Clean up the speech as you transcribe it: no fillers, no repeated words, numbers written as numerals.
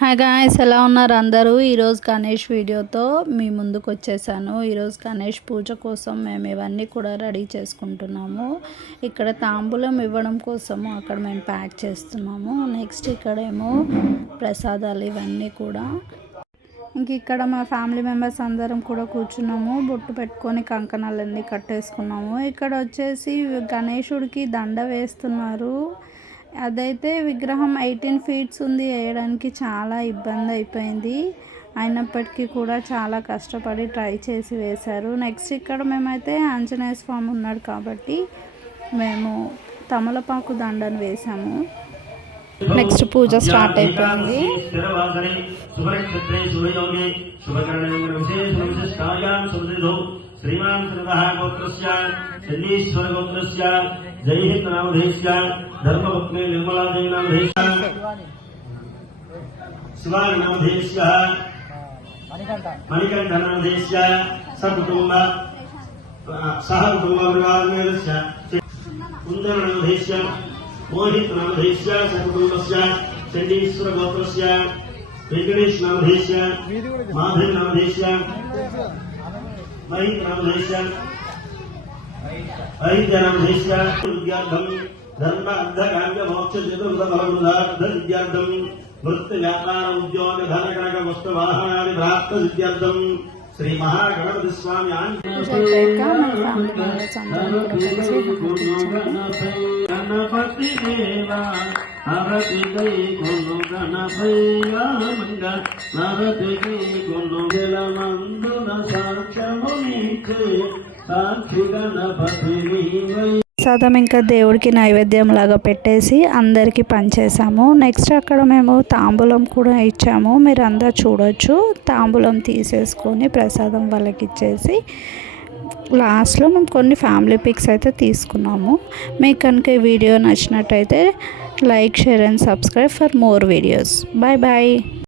Hi guys, ఎలా ఉన్నారు అందరూ? ఈరోజు గణేష్ వీడియోతో మీ ముందుకు వచ్చేసాను. ఈరోజు గణేష్ పూజ కోసం మేము ఇవన్నీ కూడా రెడీ చేసుకుంటున్నాము. ఇక్కడ తాంబూలం ఇవ్వడం కోసము అక్కడ మేము ప్యాక్ చేస్తున్నాము. నెక్స్ట్ ఇక్కడేమో ప్రసాదాలు ఇవన్నీ కూడా. ఇంక ఇక్కడ మా ఫ్యామిలీ మెంబర్స్ అందరం కూడా కూర్చున్నాము. బొట్టు పెట్టుకొని కంకణాలన్నీ కట్టేసుకున్నాము. ఇక్కడ వచ్చేసి గణేశుడికి దండ వేస్తున్నారు. అదైతే విగ్రహం 18 ఫీట్స్ ఉంది, వేయడానికి చాలా ఇబ్బంది అయిపోయింది. అయినప్పటికీ కూడా చాలా కష్టపడి ట్రై చేసి వేశారు. నెక్స్ట్ ఇక్కడ మేమైతే ఆంజనేయ స్వామి ఉన్నాడు కాబట్టి మేము తమలపాకు దండను వేసాము. నెక్స్ట్ పూజ స్టార్ట్ అయిపోయింది. श्रीमान श्रीमः गोत्रस्य चंदीश्वर गोत्रस्य जयहित नामधेयस्य धर्मपत्नी निर्मला देवी नामधेयस्य शिवानी नामधेयस्य मणिकंठ नामधेयस्य सकुटुंब सहकुटुंबविवाहमेलस्य कुंदन नामधेयस्य मोहित नामधेयस्य सकुटुंबस्य चंदीश्वर गोत्रस्य वेंकटेश नामधेयस्य माधव नामधेयस्य महित नामधेयस्य अहित नामधेयस्य विद्यार्थम धर्म अर्ध काम्य मोक्ष चतुर्थ फलबुधार्थ विद्यार्थम वृत्ति व्यापार उद्योग धन कनक वस्तु वाहनादि प्राप्त विद्यार्थम श्री महागणपति स्वामी गणपति देवा हरति गई गुरु गणपैया मंग नरति गई गुरु जलमंदुन साक्षमुनिके साक्षि गणपति नीवै. ప్రసాదం ఇంకా దేవుడికి నైవేద్యం లాగా పెట్టేసి అందరికీ పంచేసాము. నెక్స్ట్ అక్కడ మేము తాంబూలం కూడా ఇచ్చాము. మీరు అందరూ చూడొచ్చు. తాంబూలం తీసేసుకొని ప్రసాదం వాళ్ళకి ఇచ్చేసి లాస్ట్లో మేము కొన్ని ఫ్యామిలీ పిక్స్ అయితే తీసుకున్నాము. మీకు కనుక ఈ వీడియో నచ్చినట్టయితే like, share and subscribe for more videos. Bye bye.